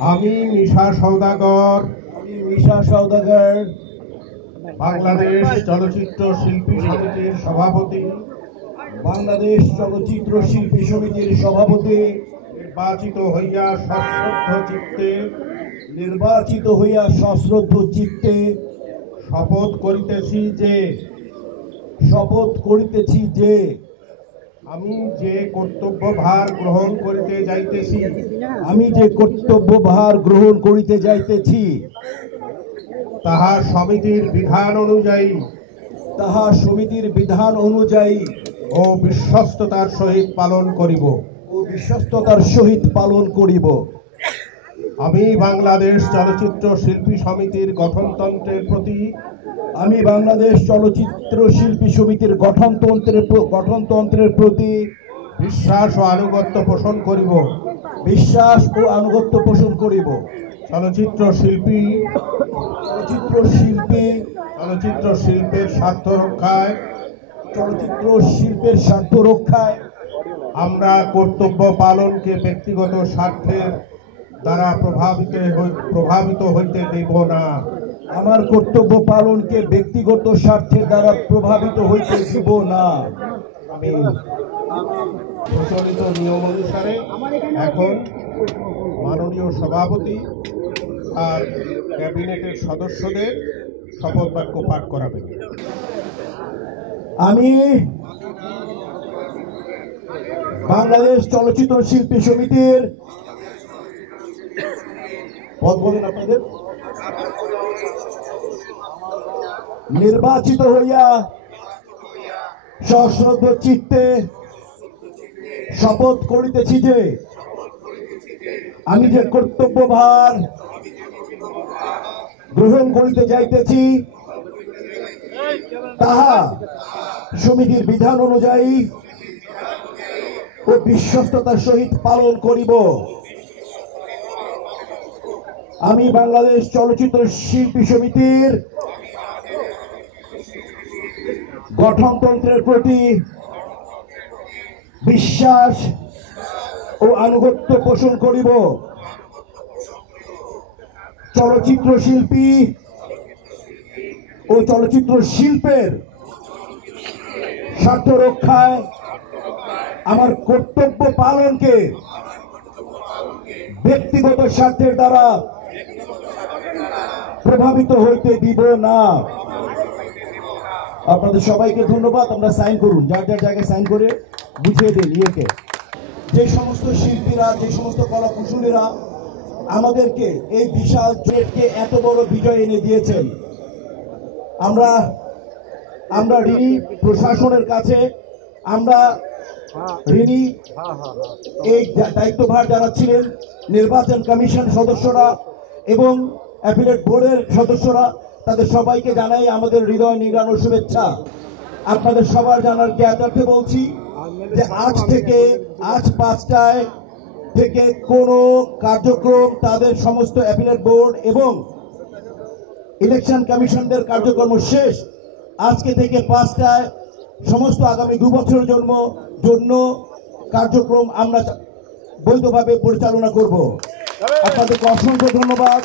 আমি মিশা সওদাগর বাংলাদেশ চলচ্চিত্র শিল্পী সমিতির সভাপতি নির্বাচিত হইয়া সশ্রদ্ধ চিত্তে শপথ করিতেছি যে আমি যে কর্তব্যভার গ্রহণ করিতে যাইতেছি তাহা সমিতির বিধান অনুযায়ী ও বিশ্বস্ততার সহিত পালন করিব। আমি বাংলাদেশ চলচ্চিত্র শিল্পী সমিতির গঠনতন্ত্রের প্রতি বিশ্বাস ও আনুগত্য পোষণ করিব। চলচ্চিত্র শিল্পের স্বার্থ রক্ষায় আমরা কর্তব্য পালনকে ব্যক্তিগত স্বার্থের দ্বারা প্রভাবিত হইতে দেব না। আমার কর্তব্য পালনকে ব্যক্তিগত স্বার্থের দ্বারা প্রভাবিত হইতে দিব না। আমি প্রচলিত নিয়ম অনুসারে এখন মাননীয় সভাপতি আর ক্যাবিনেটের সদস্যদের শপথ বাক্য পাঠ করাবেন। আমি বাংলাদেশ চলচ্চিত্র শিল্পী সমিতির পদ বলেন আপনাদের নির্বাচিত হইয়া সশ্রদ্ধ চিত্তে শপথ করিতেছি যে আমি যে কর্তব্যভার গ্রহণ করিতে যাইতেছি তাহা সমিতির বিধান অনুযায়ী ও বিশ্বস্ততার সহিত পালন করিব। আমি বাংলাদেশ চলচ্চিত্র শিল্পী সমিতির গঠনতন্ত্রের প্রতি বিশ্বাস ও আনুগত্য পোষণ করিব। চলচ্চিত্র শিল্পী ও চলচ্চিত্র শিল্পের স্বার্থ রক্ষায় আমার কর্তব্য পালনকে ব্যক্তিগত স্বার্থের দ্বারা প্রভাবিত হইতে দিব না। আপনাদের সবাইকে ধন্যবাদ। আমরা সাইন করুন, যার যার জায়গায় সাইন করে বুঝিয়ে দিন ইয়েকে। যে সমস্ত শিল্পীরা, যে সমস্ত কলা কুশলীরা আমাদেরকে এই বিশাল জেটকে এত বড় বিজয় এনে দিয়েছেন, আমরা ঋণী প্রশাসনের কাছে। আমরা ঋণী এই দায়িত্বভার যারা ছিলেন, নির্বাচন কমিশন সদস্যরা এবং অ্যাপিলেট বোর্ডের সদস্যরা, তাদের সবাইকে জানাই আমাদের হৃদয় নিংড়ানো শুভেচ্ছা। আপনাদের সবার জানার জ্ঞাতার্থে বলছি যে আজ 5টায় থেকে কোনো কার্যক্রম তাদের সমস্ত অ্যাপিলেট বোর্ড এবং ইলেকশন কমিশনদের কার্যক্রম শেষ। আজকে থেকে 5টায় সমস্ত আগামী 2 বছরের জন্য কার্যক্রম আমরা বৈধভাবে পরিচালনা করব। আপনাদেরকে অসংখ্য ধন্যবাদ।